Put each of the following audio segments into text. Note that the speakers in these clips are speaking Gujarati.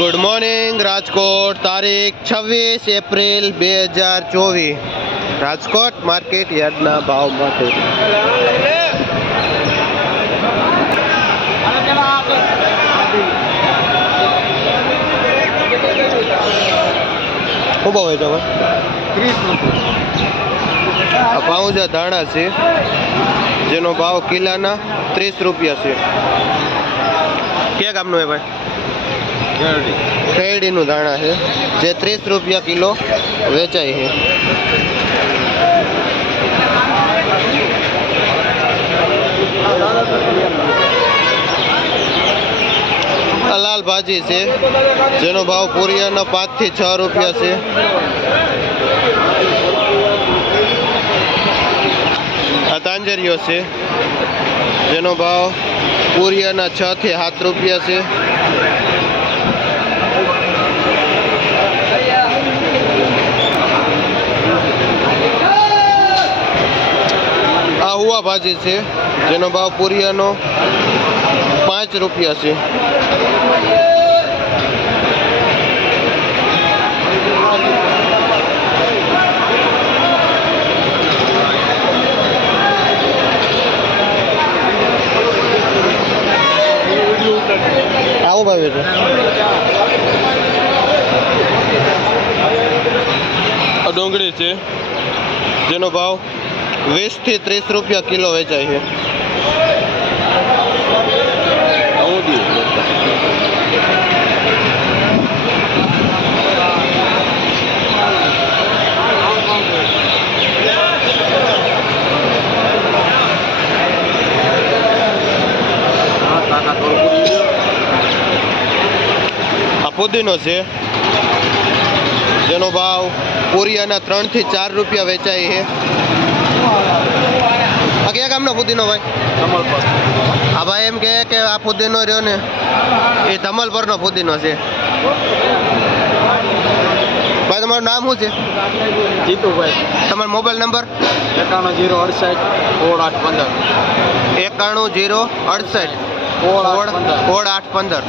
ગુડ મોર્નિંગ રાજકોટ, તારીખ 26 એપ્રિલ 2024. રાજકોટ માર્કેટ યાર્ડના ભાવ માટે શું ભાવ છે? આ પાઉંજા ધાણા છે જેનો ભાવ કિલાના 30 રૂપિયા છે. ક્યાં ગામનું હે ભાઈ? ખેરડીનું ધાણા છે જે 30 રૂપિયા કિલો વેચાય છે. આ લાલ ભાજી છે જેનો ભાવ પૂરિયાનો 5 થી 6 રૂપિયા છે. આ તાંજરીઓ છે જેનો ભાવ પૂરિયાના 6 થી 7 રૂપિયા છે. આ હુવા ભાજી છે જેનો ભાવ પૂરિયાનો 5 રૂપિયા છે. આવો ભાવે છે. આ ડુંગળી છે જેનો ભાવ 20 થી 30 રૂપિયા કિલો વેચાય છે. આ પુદીનો છે જેનો ભાવ પૂરિયાના 3 થી 4 રૂપિયા વેચાય છે. આ કયા ગામનો પુદીનો ભાઈ? ધમલપર. હા ભાઈ એમ કહે કે આ પુદીનો રહ્યો ને એ ધમલપરનો પુદીનો છે. ભાઈ તમારું નામ શું છે? જીતુભાઈ. તમારો મોબાઈલ નંબર? 9108 815.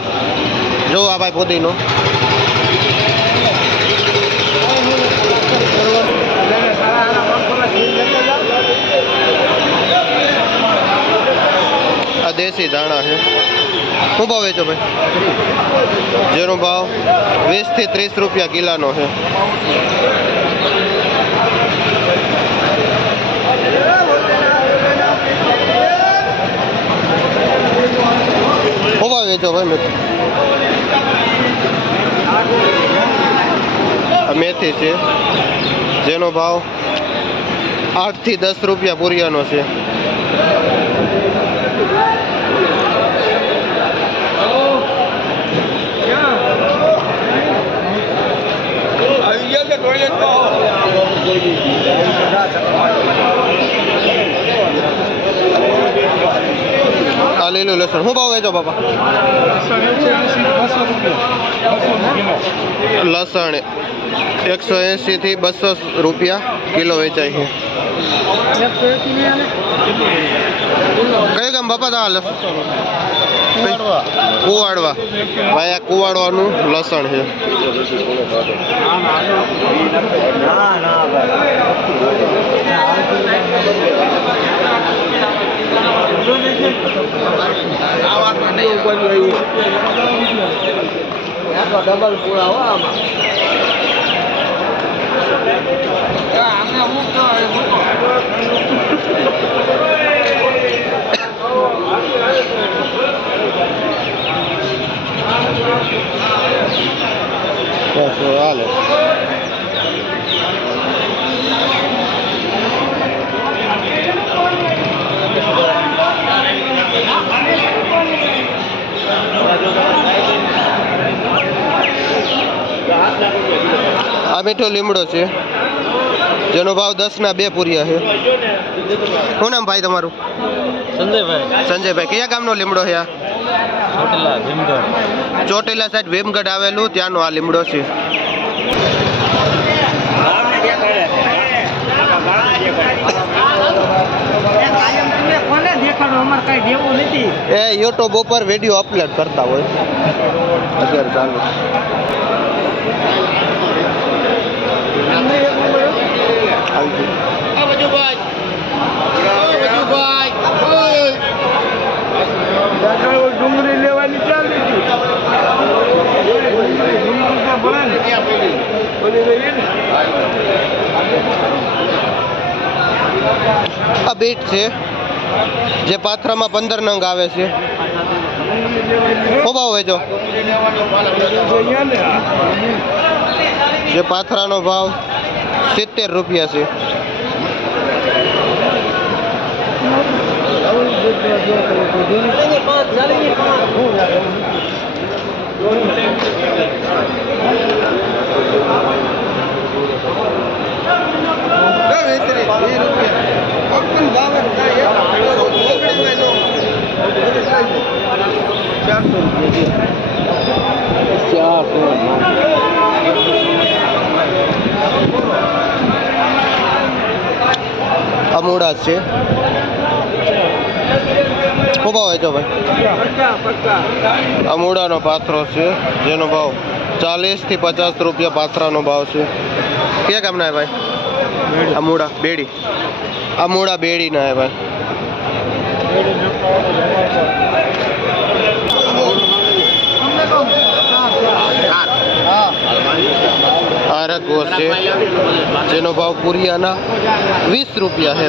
જો આ ભાઈ પુદીનો આ દેશી ધાણા છે. શું ભાવ વેચો ભાઈ? જેનો ભાવ 20 થી 30 રૂપિયા કિલાનો છે. શું ભાવ વેચો ભાઈ? મેથી છે જેનો ભાવ 8 થી 10 રૂપિયા પૂરિયાનો છે. આ લીલું લસણ શું ભાવ વેચો બાપા? લસણ 180 થી 200 રૂપિયા કિલો વેચાય છે. કયું ગામ બાપા? તા લસણ કુવાડવા. ભાઈ આ કુવાડવાનું લસણ છે. ડબલ પૂરા આમાં હાલે. આ મીઠો લીમડો છે જેનો ભાવ 10 ના 2 પૂરિયા છે. શું નામ ભાઈ તમારું? સંજયભાઈ. સંજયભાઈ. કયા ગામનો લીમડો છે? ચોટીલા સાઈડ ભીમગઢ આવેલું ત્યાંનો આ લીમડો છે. એ યુટ્યુબ ઉપર વિડીયો અપલોડ કરતા હોય. 11 ચાલુ. આવી ગયું. ડુંગળી લેવાની ચાલુ આ બીટ છે જે પાથરામાં 15 નંગ આવે છે. શું ભાવ વેચો? જે પાથરાનો ભાવ 70 રૂપિયા છે. અમૂડા છે. શું ભાવ વેચો ભાઈ? અમૂડાનો પાથરો છે જેનો ભાવ 40 થી 50 રૂપિયા પાથરાનો ભાવ છે. ક્યાં ગામના હે ભાઈ? અમૂડા બેડી. અમૂડા બેડીના હે ભાઈ. આરગો છે જેનો ભાવ પુરિયાના 20 રૂપિયા છે.